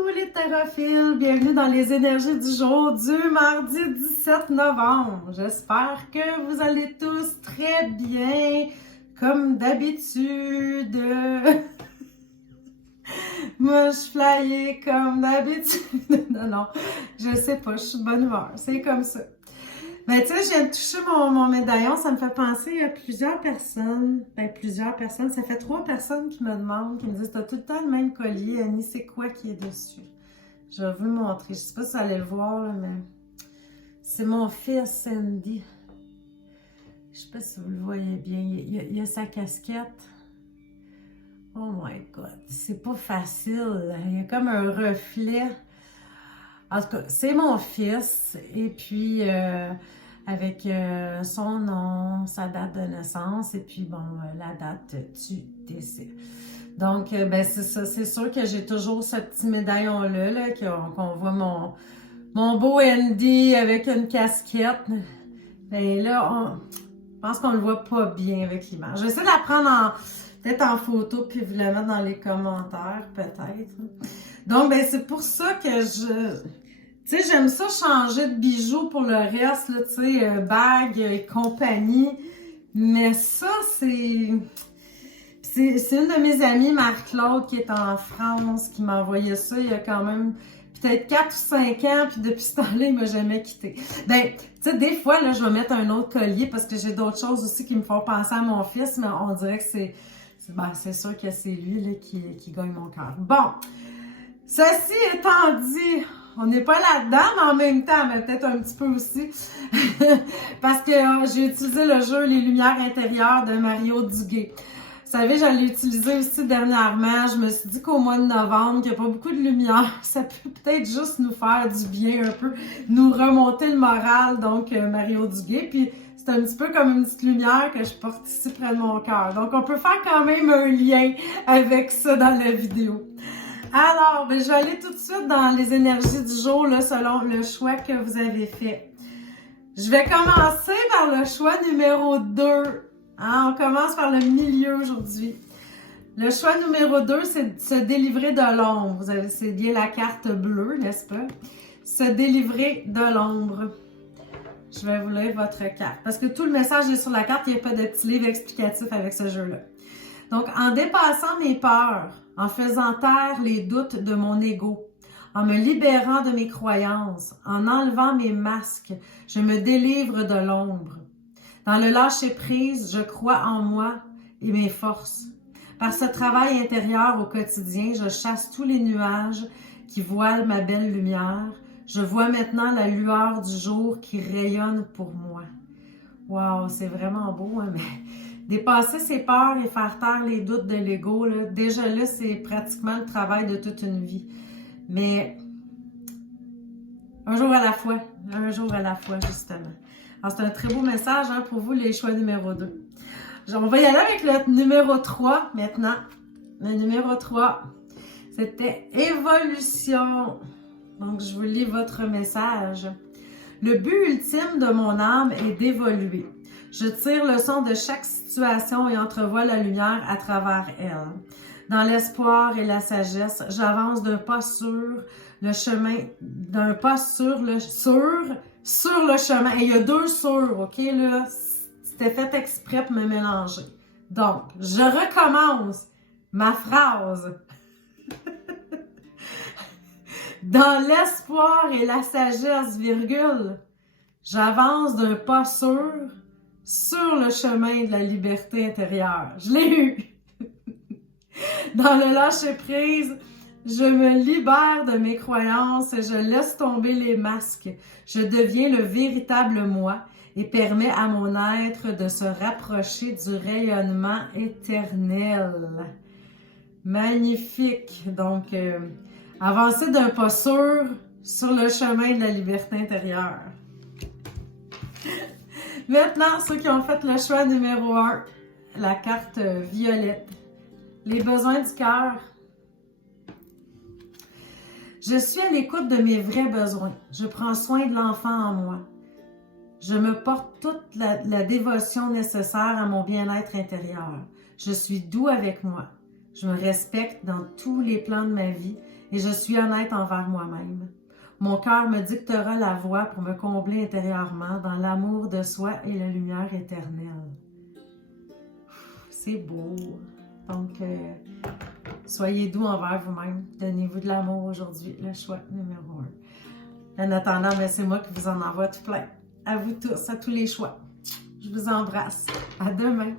Coucou les terraphiles, bienvenue dans les énergies du jour du mardi 17 novembre. J'espère que vous allez tous très bien, comme d'habitude. Moi, je flyais comme d'habitude. Non, je sais pas, je suis de bonne humeur, c'est comme ça. Ben, tu sais, je viens de toucher mon médaillon, ça me fait penser à plusieurs personnes. Ça fait 3 personnes qui me demandent, qui me disent « T'as tout le temps le même collier, Annie, c'est quoi qui est dessus? » Je vais vous le montrer. Je sais pas si vous allez le voir, là, mais c'est mon fils, Sandy. Je sais pas si vous le voyez bien. Il y a sa casquette. Oh my God, c'est pas facile. Là. Il y a comme un reflet. En tout cas, c'est mon fils. Et puis... avec son nom, sa date de naissance et puis bon, la date du décès. Donc, ben c'est ça, c'est sûr que j'ai toujours ce petit médaillon-là, là, qu'on voit mon beau Andy avec une casquette. Ben là, je pense qu'on le voit pas bien avec l'image. J'essaie de la prendre peut-être en photo puis vous la mettre dans les commentaires, peut-être. Donc, ben c'est pour ça que tu sais, j'aime ça changer de bijoux pour le reste, là, tu sais, bagues et compagnie. Mais ça, c'est une de mes amies, Marc-Claude, qui est en France, qui m'a envoyé ça il y a quand même peut-être 4 ou 5 ans, puis depuis ce temps-là, il m'a jamais quitté. Ben, tu sais, des fois, là, je vais mettre un autre collier parce que j'ai d'autres choses aussi qui me font penser à mon fils, mais on dirait que c'est sûr que c'est lui, là, qui gagne mon cœur. Bon, ceci étant dit... On n'est pas là-dedans, mais en même temps, mais peut-être un petit peu aussi. Parce que j'ai utilisé le jeu Les Lumières intérieures de Mario Duguay. Vous savez, je l'ai utilisé aussi dernièrement. Je me suis dit qu'au mois de novembre, qu'il n'y a pas beaucoup de lumière, ça peut peut-être juste nous faire du bien un peu, nous remonter le moral, donc Mario Duguay. Puis c'est un petit peu comme une petite lumière que je porte ici près de mon cœur. Donc on peut faire quand même un lien avec ça dans la vidéo. Alors, ben, je vais aller tout de suite dans les énergies du jour, là, selon le choix que vous avez fait. Je vais commencer par le choix numéro 2. Hein, on commence par le milieu aujourd'hui. Le choix numéro 2, c'est de se délivrer de l'ombre. C'est bien la carte bleue, n'est-ce pas? Se délivrer de l'ombre. Je vais vous lire votre carte. Parce que tout le message est sur la carte, il n'y a pas de petit livre explicatif avec ce jeu-là. Donc, en dépassant mes peurs, en faisant taire les doutes de mon ego, en me libérant de mes croyances, en enlevant mes masques, je me délivre de l'ombre. Dans le lâcher-prise, je crois en moi et mes forces. Par ce travail intérieur au quotidien, je chasse tous les nuages qui voilent ma belle lumière. Je vois maintenant la lueur du jour qui rayonne pour moi. Wow, c'est vraiment beau, hein, mais... Dépasser ses peurs et faire taire les doutes de l'ego, déjà là, c'est pratiquement le travail de toute une vie. Mais un jour à la fois, justement. Alors, c'est un très beau message hein, pour vous, les choix numéro 2. On va y aller avec le numéro 3 maintenant. Le numéro 3, c'était évolution. Donc, je vous lis votre message. Le but ultime de mon âme est d'évoluer. Je tire leçon de chaque situation et entrevois la lumière à travers elle. Dans l'espoir et la sagesse, j'avance d'un pas sur le chemin, sur le chemin. Et il y a 2 sur, ok, là, c'était fait exprès pour me mélanger. Donc, je recommence ma phrase. Dans l'espoir et la sagesse, virgule, j'avance d'un pas sur le chemin de la liberté intérieure. Je l'ai eu! Dans le lâcher-prise, je me libère de mes croyances et je laisse tomber les masques. Je deviens le véritable moi et permets à mon être de se rapprocher du rayonnement éternel. Magnifique! Donc, avancer d'un pas sur le chemin de la liberté intérieure. Maintenant, ceux qui ont fait le choix numéro 1, la carte violette. Les besoins du cœur. Je suis à l'écoute de mes vrais besoins. Je prends soin de l'enfant en moi. Je me porte toute la dévotion nécessaire à mon bien-être intérieur. Je suis doux avec moi. Je me respecte dans tous les plans de ma vie et je suis honnête envers moi-même. Mon cœur me dictera la voie pour me combler intérieurement dans l'amour de soi et la lumière éternelle. C'est beau. Donc, soyez doux envers vous-même. Donnez-vous de l'amour aujourd'hui, le choix numéro 1. En attendant, ben, c'est moi qui vous en envoie tout plein. À vous tous, à tous les choix. Je vous embrasse. À demain.